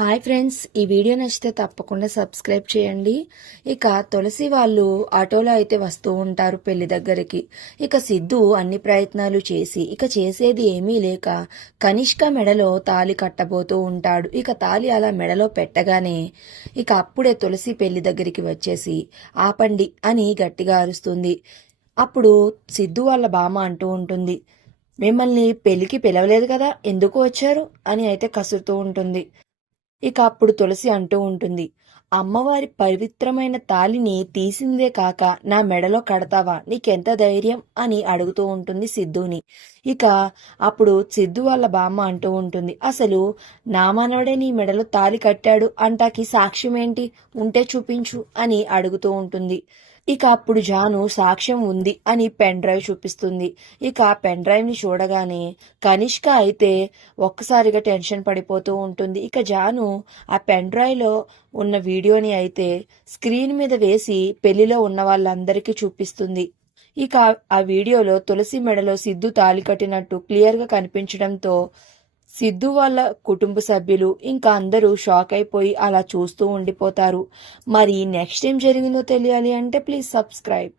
Hi friends ఈ video నచ్చితే తప్పకుండా సబ్స్క్రైబ్ చేయండి. ఇక తులసి వాళ్ళు ఆటోలో అయితే వస్తూ ఉంటారు పెళ్ళి దగ్గరికి. ఇక సిద్ధు అన్ని ప్రయత్నాలు చేసి ఇక చేసేది ఏమీ లేక కనిష్క మెడలో తాలి కట్టబోతూ ఉంటాడు. ఇక తాలి అలా మెడలో పెట్టగానే ఇక అప్పుడే తులసి పెళ్ళి దగ్గరికి వచ్చేసి ఆపండి అని గట్టిగా అరుస్తుంది. అప్పుడు సిద్ధు వాళ్ళ బామ అంటూ ఉంటుంది మిమ్మల్ని పెళ్ళికి పిలవలేదు కదా ఎందుకు వచ్చారు? అని అయితే కసురుతూ ఉంటుంది. ఇక అప్పుడు తులసి అంటూ ఉంటుంది. అమ్మవారి పవిత్రమైన తాలిని తీసిందే కాక నా మెడలో కడతావా? నీకెంత ధైర్యం? అని అడుగుతూ ఉంటుంది సిద్ధుని. ఇక అప్పుడు సిద్ధు వాళ్ళ బామ్మ అంటూ ఉంటుంది. అసలు నా మనవడే నీ మెడలో తాలి కట్టాడు? అంటాకి సాక్ష్యం ఏంటి? ఉంటే చూపించు అని అడుగుతూ ఉంటుంది. ఇక అప్పుడు జాను సాక్ష్యం ఉంది అని పెన్ డ్రైవ్ చూపిస్తుంది. ఇక ఆ పెన్ డ్రైవ్ని చూడగానే కనిష్క అయితే ఒక్కసారిగా టెన్షన్ పడిపోతూ ఉంటుంది. ఇక జాను ఆ పెన్ డ్రైవ్లో ఉన్న వీడియోని అయితే స్క్రీన్ మీద వేసి పెళ్ళిలో ఉన్న వాళ్ళందరికీ చూపిస్తుంది. ఇక ఆ వీడియోలో తులసి మెడలో సిద్ధు తాలి కట్టినట్టు క్లియర్గా కనిపించడంతో సిద్ధు వాళ్ళ కుటుంబ సభ్యులు ఇంకా అందరూ షాక్ అయిపోయి అలా చూస్తూ ఉండిపోతారు. మరి నెక్స్ట్ ఏం జరిగిందో తెలియాలి అంటే ప్లీజ్ సబ్స్క్రైబ్.